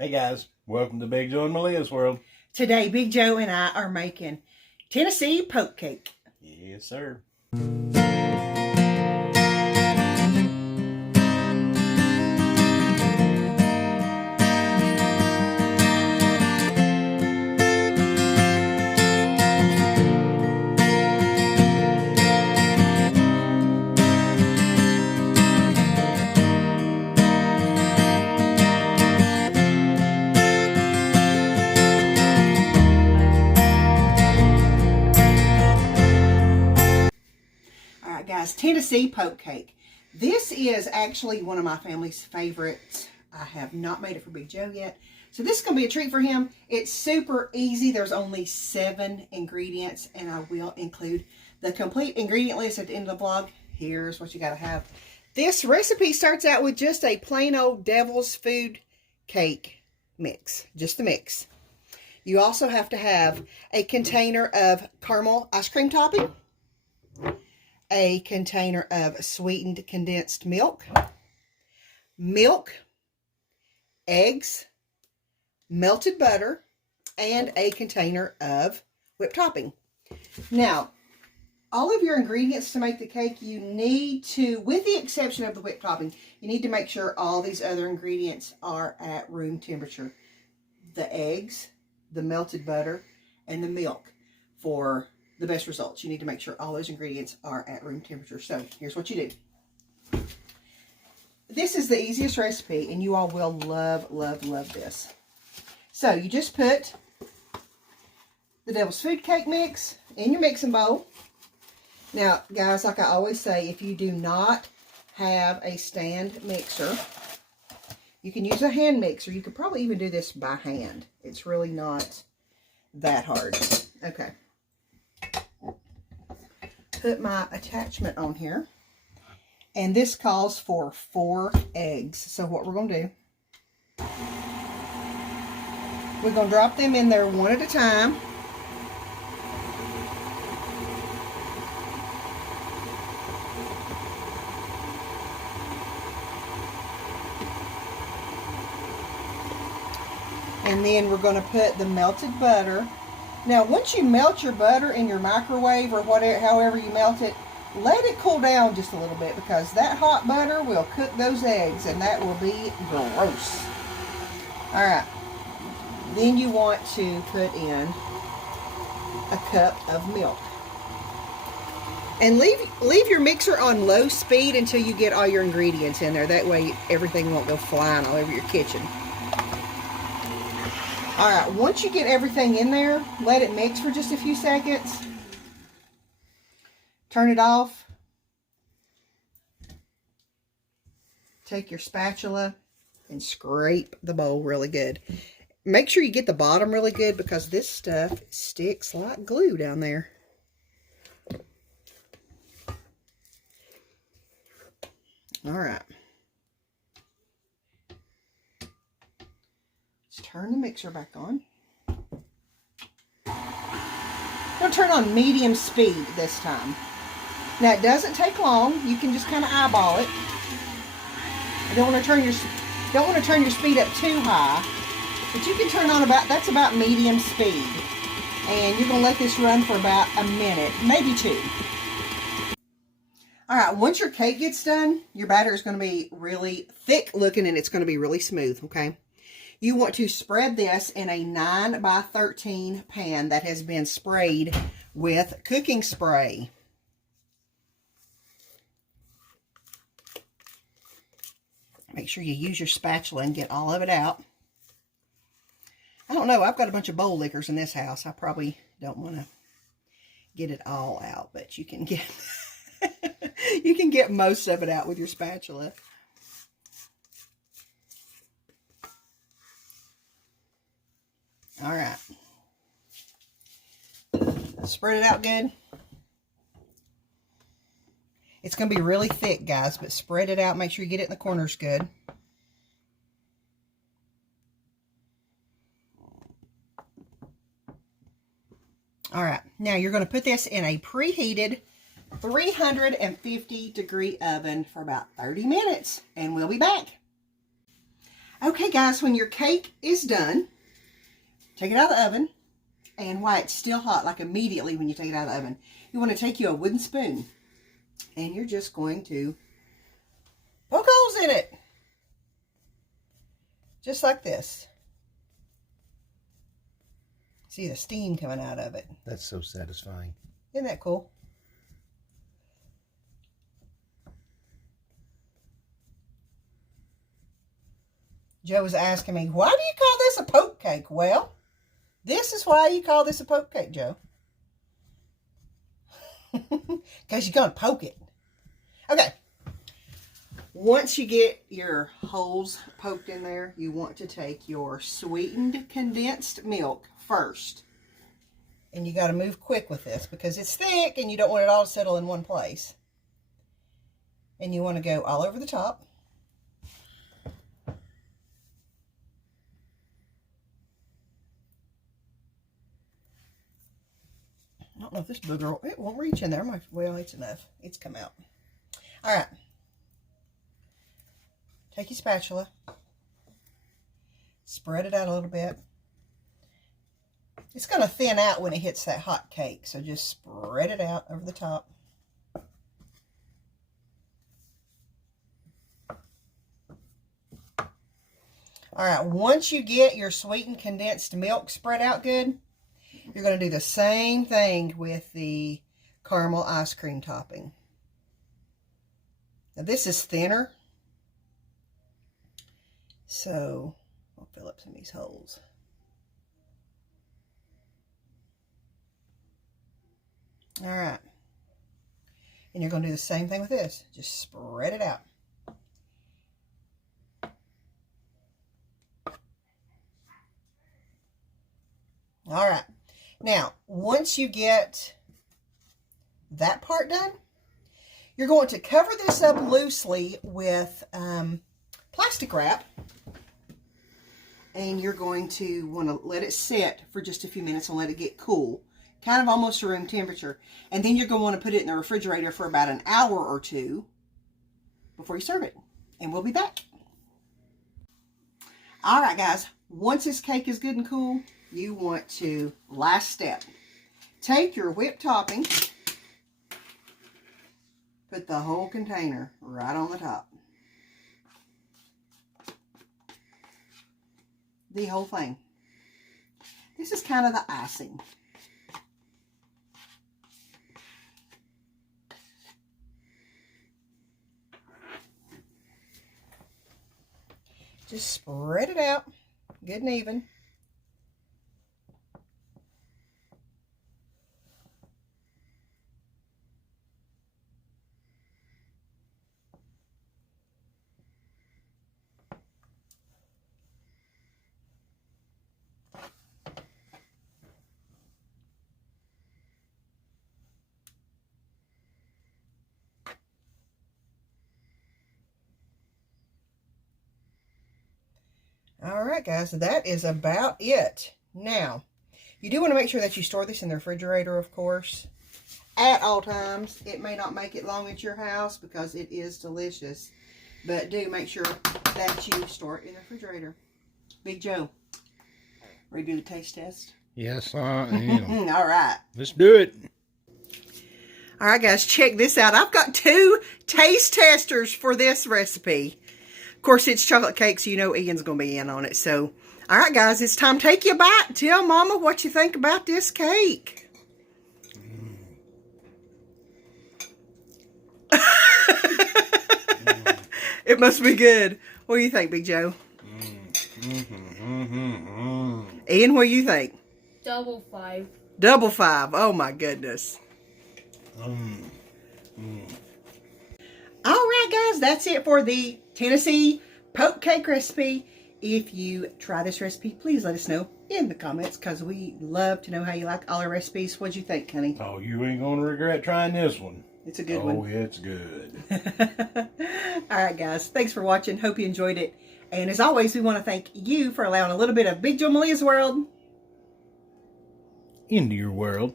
Hey guys, welcome to Big Joe and Malia's World. Today, Big Joe and I are making Tennessee poke cake. Yes, sir. All right, guys, Tennessee poke cake. This is actually one of my family's favorites. I have not made it for Big Joe yet, so this is going to be a treat for him. It's super easy. There's only 7 ingredients, and I will include the complete ingredient list at the end of the vlog. Here's what you got to have. This recipe starts out with just a plain old devil's food cake mix, just the mix. You also have to have a container of caramel ice cream topping, a container of sweetened condensed milk, eggs, melted butter, and a container of whipped topping. Now, all of your ingredients to make the cake, you need to, with the exception of the whipped topping, you need to make sure all these other ingredients are at room temperature. The eggs, the melted butter, and the milk for the best results. You need to make sure all those ingredients are at room temperature. So here's what you do. This is the easiest recipe, and you all will love, love, love this. So you just put the devil's food cake mix in your mixing bowl. Now, guys, like I always say, if you do not have a stand mixer, you can use a hand mixer. You could probably even do this by hand. It's really not that hard. Okay. Put my attachment on here. And this calls for 4 eggs. So what we're going to do, we're going to drop them in there one at a time. And then we're going to put the melted butter. Now, once you melt your butter in your microwave or whatever, however you melt it, let it cool down just a little bit, because that hot butter will cook those eggs, and that will be gross. All right. Then you want to put in a cup of milk. And leave your mixer on low speed until you get all your ingredients in there. That way everything won't go flying all over your kitchen. All right, once you get everything in there, let it mix for just a few seconds. Turn it off. Take your spatula and scrape the bowl really good. Make sure you get the bottom really good, because this stuff sticks like glue down there. All right. Turn the mixer back on. I'm going to turn on medium speed this time. Now, it doesn't take long. You can just kind of eyeball it. You don't want to turn your speed up too high, but you can turn on that's about medium speed. And you're going to let this run for about a minute, maybe 2. All right, once your cake gets done, your batter is going to be really thick looking, and it's going to be really smooth, okay? You want to spread this in a 9 by 13 pan that has been sprayed with cooking spray. Make sure you use your spatula and get all of it out. I don't know, I've got a bunch of bowl lickers in this house. I probably don't want to get it all out, but you can get you can get most of it out with your spatula. All right. Spread it out good. It's going to be really thick, guys, but spread it out. Make sure you get it in the corners good. All right. Now you're going to put this in a preheated 350-degree oven for about 30 minutes, and we'll be back. Okay, guys, when your cake is done, take it out of the oven. And while it's still hot, like immediately when you take it out of the oven, you want to take you a wooden spoon. And you're just going to poke holes in it. Just like this. See the steam coming out of it. That's so satisfying. Isn't that cool? Joe was asking me, why do you call this a poke cake? Well, this is why you call this a poke cake, Joe. Because you're going to poke it. Okay. Once you get your holes poked in there, you want to take your sweetened condensed milk first. And you got to move quick with this because it's thick and you don't want it all to settle in one place. And you want to go all over the top. I don't know if this booger, it won't reach in there. Well, it's enough. It's come out. All right. Take your spatula. Spread it out a little bit. It's going to thin out when it hits that hot cake. So just spread it out over the top. All right. Once you get your sweetened condensed milk spread out good, you're going to do the same thing with the caramel ice cream topping. Now this is thinner, so I'll fill up some of these holes. All right. And you're going to do the same thing with this. Just spread it out. All right. Now, once you get that part done, you're going to cover this up loosely with plastic wrap. And you're going to want to let it sit for just a few minutes and let it get cool. Kind of almost room temperature. And then you're going to want to put it in the refrigerator for about an hour or two before you serve it. And we'll be back. All right, guys. Once this cake is good and cool, you want to, last step, take your whipped topping, put the whole container right on the top. The whole thing. This is kind of the icing. Just spread it out good and even. All right, guys, that is about it. Now, you do want to make sure that you store this in the refrigerator, of course, at all times. It may not make it long at your house because it is delicious, but do make sure that you store it in the refrigerator. Big Joe, ready to do the taste test? Yes, I am. All right. Let's do it. All right, guys, check this out. I've got 2 taste testers for this recipe. Of course, it's chocolate cake, so you know Ian's going to be in on it. So, all right, guys, it's time to take you a bite. Tell Mama what you think about this cake. It must be good. What do you think, Big Joe? Ian, what do you think? Double 5. Double 5. Oh, my goodness. All right, guys, that's it for the Tennessee poke cake recipe. If you try this recipe, please let us know in the comments because we love to know how you like all our recipes. What'd you think, honey? Oh, you ain't going to regret trying this one. It's a good one. Oh, it's good. All right, guys. Thanks for watching. Hope you enjoyed it. And as always, we want to thank you for allowing a little bit of Big Joe Malia's World Into your world.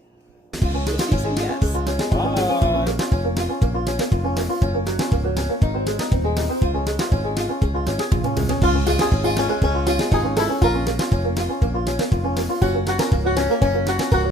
See you, guys.